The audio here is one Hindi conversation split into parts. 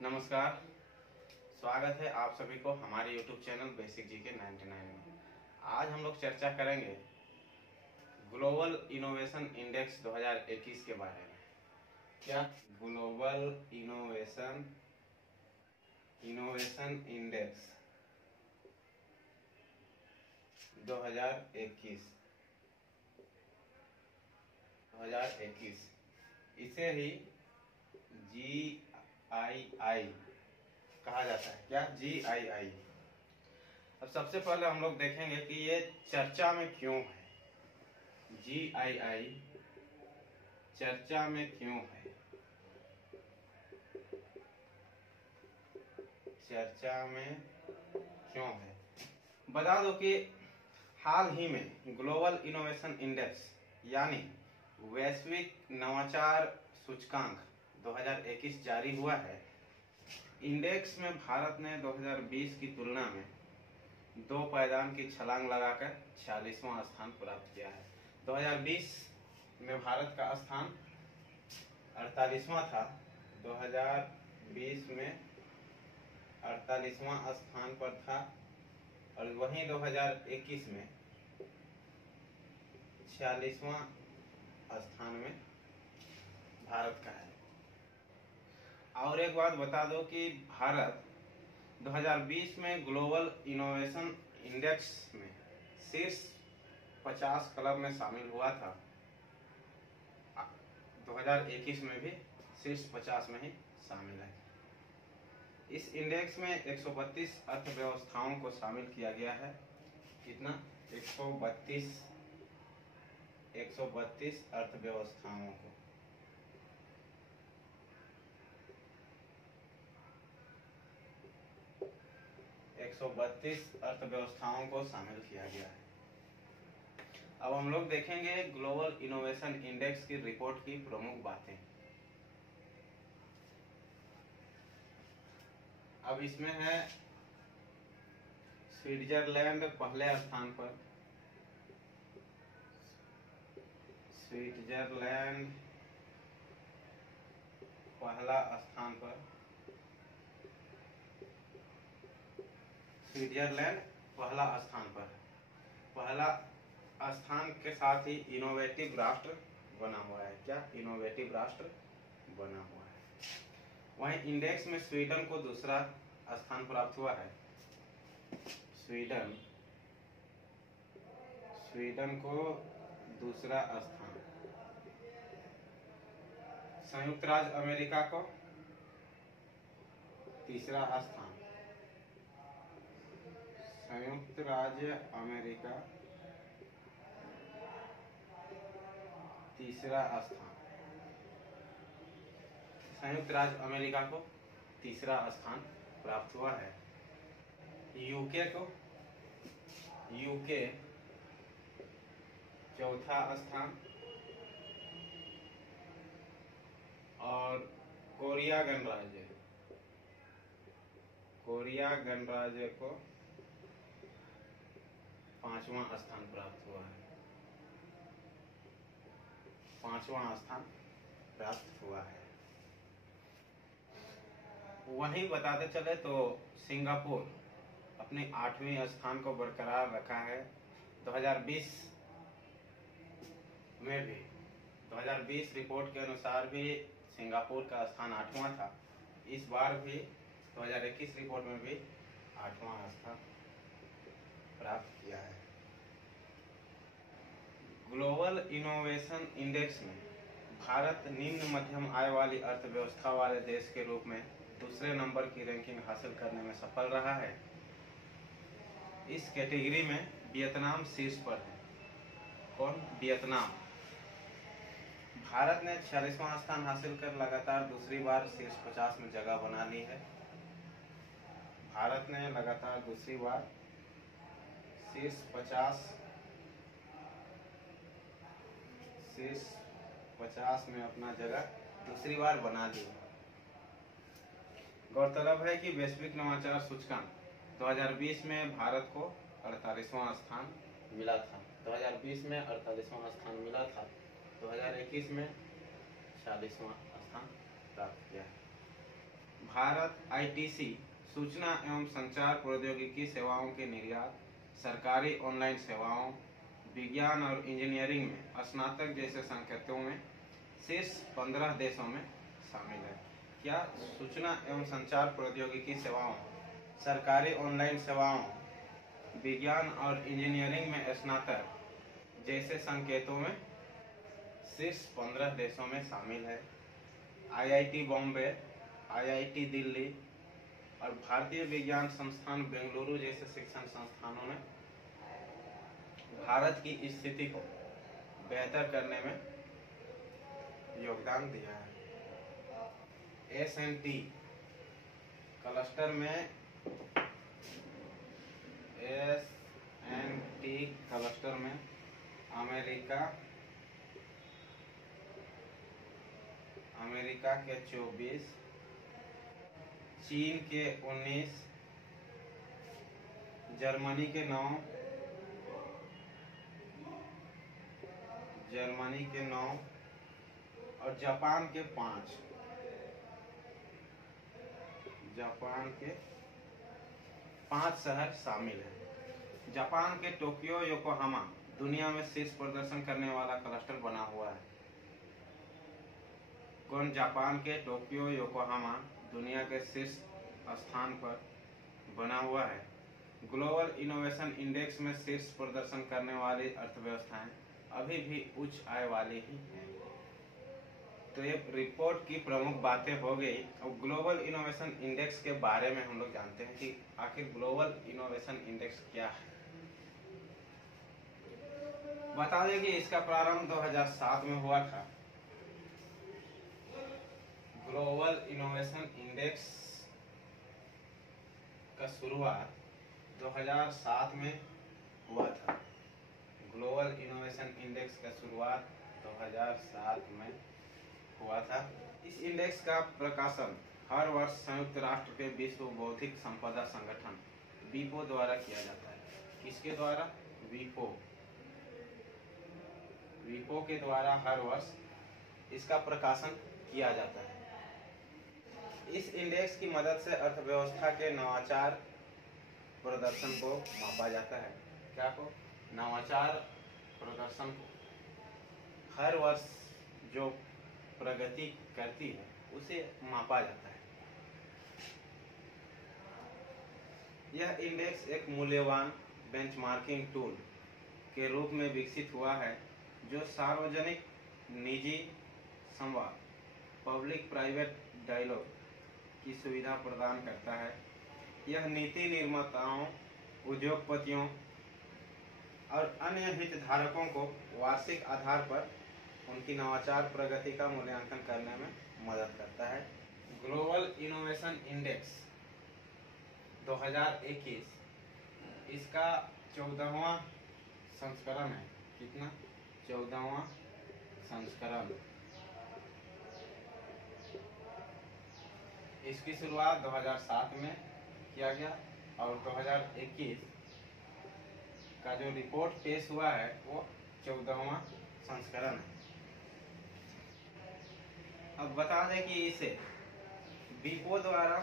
नमस्कार। स्वागत है आप सभी को हमारे YouTube चैनल बेसिक जीके 99 में। आज हम लोग चर्चा करेंगे ग्लोबल इनोवेशन इंडेक्स 2021 के बारे में। क्या ग्लोबल इनोवेशन इंडेक्स 2021 इसे ही GII कहा जाता है। क्या GII। अब सबसे पहले हम लोग देखेंगे कि ये चर्चा में क्यों है। GII चर्चा में क्यों है। चर्चा में क्यों है, बता दो कि हाल ही में ग्लोबल इनोवेशन इंडेक्स यानी वैश्विक नवाचार सूचकांक 2021 जारी हुआ है। इंडेक्स में भारत ने 2020 की तुलना में 2 पायदान की छलांग लगाकर 46वां स्थान प्राप्त किया है। 2020 में भारत का स्थान 48वां था। 2020 में 48वां स्थान पर था और वहीं 2021 में 46वां स्थान में भारत का है। और एक बात बता दो कि भारत 2020 में ग्लोबल इनोवेशन इंडेक्स में शीर्ष 50 क्लब में शामिल हुआ था। 2021 में भी शीर्ष 50 में ही शामिल है। इस इंडेक्स में 132 अर्थव्यवस्थाओं को शामिल किया गया है। कितना? 132 अर्थव्यवस्थाओं को। अर्थव्यवस्थाओं को शामिल किया गया है। अब हम लोग देखेंगे ग्लोबल इनोवेशन इंडेक्स की रिपोर्ट की प्रमुख बातें। अब इसमें है स्विट्जरलैंड पहले स्थान पर। स्विट्जरलैंड पहला स्थान पर। स्विट्जरलैंड पहला स्थान पर। पहला स्थान के साथ ही इनोवेटिव राष्ट्र बना हुआ है। क्या? इनोवेटिव राष्ट्र बना हुआ है। वहीं इंडेक्स में स्वीडन को दूसरा स्थान प्राप्त हुआ है। स्वीडन को दूसरा स्थान। संयुक्त राज्य अमेरिका को तीसरा स्थान। संयुक्त राज्य अमेरिका तीसरा स्थान। संयुक्त राज्य अमेरिका को तीसरा स्थान प्राप्त हुआ है। यूके चौथा स्थान और कोरिया गणराज्य को 5वां स्थान प्राप्त हुआ है। 5वां स्थान प्राप्त हुआ है। वहीं बताते चले तो सिंगापुर अपने 8वें स्थान को बरकरार रखा है। 2020 में भी 2020 रिपोर्ट के अनुसार भी सिंगापुर का स्थान 8वां था। इस बार भी 2021 रिपोर्ट में भी 8वां स्थान प्राप्त किया है। ग्लोबल इनोवेशन इंडेक्स में भारत निम्न मध्यम आय वाली अर्थव्यवस्था वाले देश के रूप में दूसरे नंबर की रैंकिंग हासिल करने में सफल रहा है। इस कैटेगरी में वियतनाम शीर्ष पर है। कौन? वियतनाम। भारत ने 46वां स्थान हासिल कर लगातार दूसरी बार शीर्ष 50 में जगह बना ली है। भारत ने लगातार दूसरी बार शीर्ष 50 में अपना जगह दूसरी बार बना ली। गौरतलब है कि वैश्विक नवाचार सूचकांक 2020 में भारत को 48वां स्थान मिला था। 2020 में 48वां स्थान मिला था। 2021 में 40वां स्थान प्राप्त किया है। भारत आईटीसी सूचना एवं संचार प्रौद्योगिकी सेवाओं के निर्यात, सरकारी ऑनलाइन सेवाओं, विज्ञान और इंजीनियरिंग में स्नातक जैसे संकेतों में शीर्ष 15 देशों में शामिल है। क्या सूचना एवं संचार प्रौद्योगिकी सेवाओं, सरकारी ऑनलाइन सेवाओं, विज्ञान और इंजीनियरिंग में स्नातक जैसे संकेतों में शीर्ष 15 देशों में शामिल है। आईआईटी बॉम्बे, आईआईटी दिल्ली और भारतीय विज्ञान संस्थान बेंगलुरु जैसे शिक्षण संस्थानों ने भारत की स्थिति को बेहतर करने में योगदान दिया है। एस&टी क्लस्टर में अमेरिका के 24, चीन के 19, जर्मनी के 9 और जापान के 5 शहर शामिल हैं। जापान के टोक्यो योकोहामा दुनिया में शीर्ष प्रदर्शन करने वाला क्लस्टर बना हुआ है। जापान के टोक्यो योकोहामा दुनिया के शीर्ष स्थान पर बना हुआ है। ग्लोबल इनोवेशन इंडेक्स में शीर्ष प्रदर्शन करने वाली अर्थव्यवस्थाएं अभी भी उच्च आय वाली ही हैं। तो ये रिपोर्ट की प्रमुख बातें हो गई। और ग्लोबल इनोवेशन इंडेक्स के बारे में हम लोग जानते हैं कि आखिर ग्लोबल इनोवेशन इंडेक्स क्या है। बता दें कि इसका प्रारंभ 2007 में हुआ था। ग्लोबल इनोवेशन इंडेक्स का शुरुआत 2007 में हुआ था। ग्लोबल इनोवेशन इंडेक्स का शुरुआत 2007 में हुआ था। इस इंडेक्स का प्रकाशन हर वर्ष संयुक्त राष्ट्र के विश्व बौद्धिक संपदा संगठन वीपो द्वारा किया जाता है। किसके द्वारा? वीपो के द्वारा हर वर्ष इसका प्रकाशन किया जाता है। इस इंडेक्स की मदद से अर्थव्यवस्था के नवाचार प्रदर्शन को मापा जाता है। क्या को? नवाचार प्रदर्शन को हर वर्ष जो प्रगति करती है उसे मापा जाता है। यह इंडेक्स एक मूल्यवान बेंचमार्किंग टूल के रूप में विकसित हुआ है जो सार्वजनिक निजी संवाद पब्लिक प्राइवेट डायलॉग की सुविधा प्रदान करता है। यह नीति निर्माताओं, उद्योगपतियों और अन्य हितधारकों को वार्षिक आधार पर उनकी नवाचार प्रगति का मूल्यांकन करने में मदद करता है। ग्लोबल इनोवेशन इंडेक्स 2021 इसका 14वां संस्करण है। कितना? 14वां संस्करण। इसकी शुरुआत 2007 में किया गया और 2021 का जो रिपोर्ट पेश हुआ है वो 14वां संस्करण है। अब बता दें कि इसे वीपो द्वारा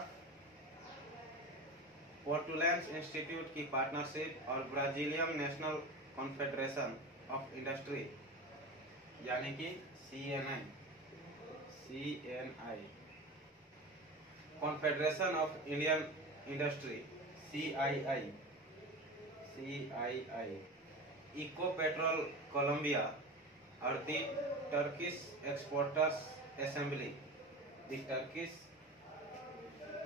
पोर्टुलेंस इंस्टीट्यूट की पार्टनरशिप और Brazilian national confederation of industry यानी कि CNI confederation of Indian industry CII Ecopetrol Colombia और the Turkish exporters assembly the Turkish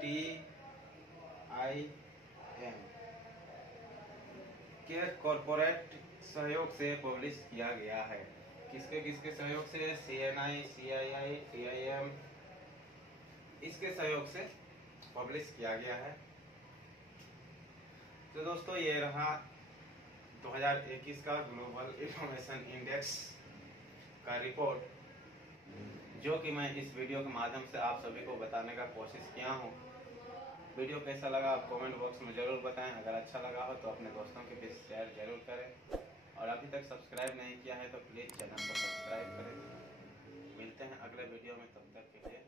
TIM के कॉर्पोरेट सहयोग से पब्लिश किया गया है। किसके किसके सहयोग से? CNI, CII, TIM इसके सहयोग से पब्लिश किया गया है। तो दोस्तों ये रहा 2021 का ग्लोबल इनोवेशन इंडेक्स का रिपोर्ट जो कि मैं इस वीडियो के माध्यम से आप सभी को बताने का कोशिश किया हूँ। वीडियो कैसा लगा आप कमेंट बॉक्स में ज़रूर बताएं। अगर अच्छा लगा हो तो अपने दोस्तों के बीच शेयर जरूर करें और अभी तक सब्सक्राइब नहीं किया है तो प्लीज़ चैनल को सब्सक्राइब करें। मिलते हैं अगले वीडियो में, तब तक के लिए